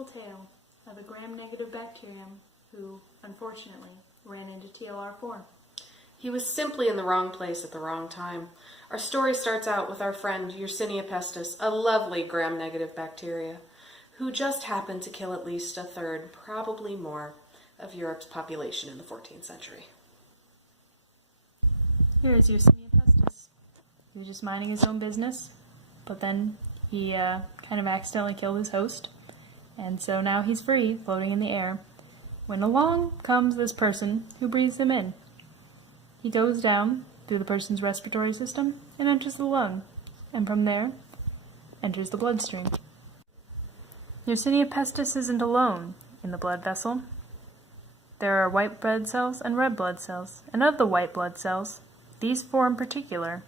wonderful tale of a gram-negative bacterium who, unfortunately, ran into TLR-4. He was simply in the wrong place at the wrong time. Our story starts out with our friend Yersinia pestis, a lovely gram-negative bacteria, who just happened to kill at least a third, probably more, of Europe's population in the 14th century. Here is Yersinia pestis. He was just minding his own business, but then he kind of accidentally killed his host, and so now he's free, floating in the air, when along comes this person who breathes him in. He goes down through the person's respiratory system and enters the lung, and from there, enters the bloodstream. Yersinia pestis isn't alone in the blood vessel. There are white blood cells and red blood cells, and of the white blood cells, these four in particular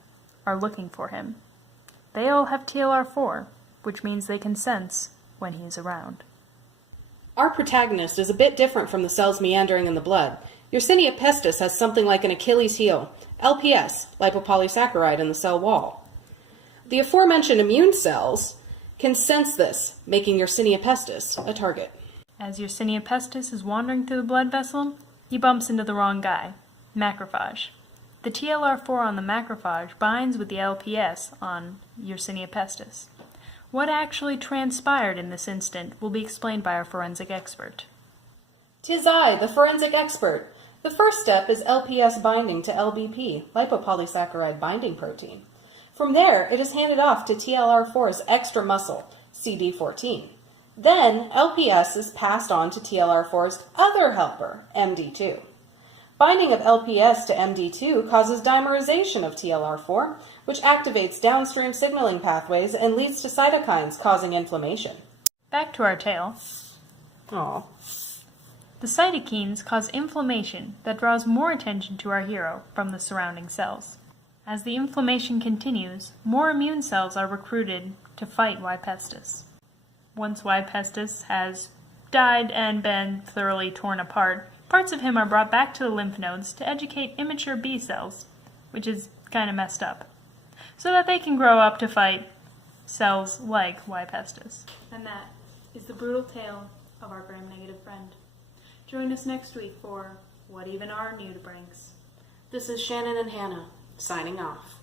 are looking for him. They all have TLR-4, which means they can sense when he is around. Our protagonist is a bit different from the cells meandering in the blood. Yersinia pestis has something like an Achilles heel, LPS, lipopolysaccharide in the cell wall. The aforementioned immune cells can sense this, making Yersinia pestis a target. As Yersinia pestis is wandering through the blood vessel, he bumps into the wrong guy, macrophage. The TLR-4 on the macrophage binds with the LPS on Yersinia pestis. What actually transpired in this instant will be explained by our forensic expert. 'Tis I, the forensic expert. The first step is LPS binding to LBP, lipopolysaccharide binding protein. From there, it is handed off to TLR-4's extra muscle, CD14. Then, LPS is passed on to TLR-4's other helper, MD2. Binding of LPS to MD2 causes dimerization of TLR-4, which activates downstream signaling pathways and leads to cytokines causing inflammation. Back to our tale. Aww. The cytokines cause inflammation that draws more attention to our hero from the surrounding cells. As the inflammation continues, more immune cells are recruited to fight Y. pestis. Once Y. pestis has died and been thoroughly torn apart, parts of him are brought back to the lymph nodes to educate immature B cells, which is kind of messed up, so that they can grow up to fight cells like Y. pestis. And that is the brutal tale of our gram-negative friend. Join us next week for What Even Are Nudibranchs. This is Shannon and Hannah, signing off.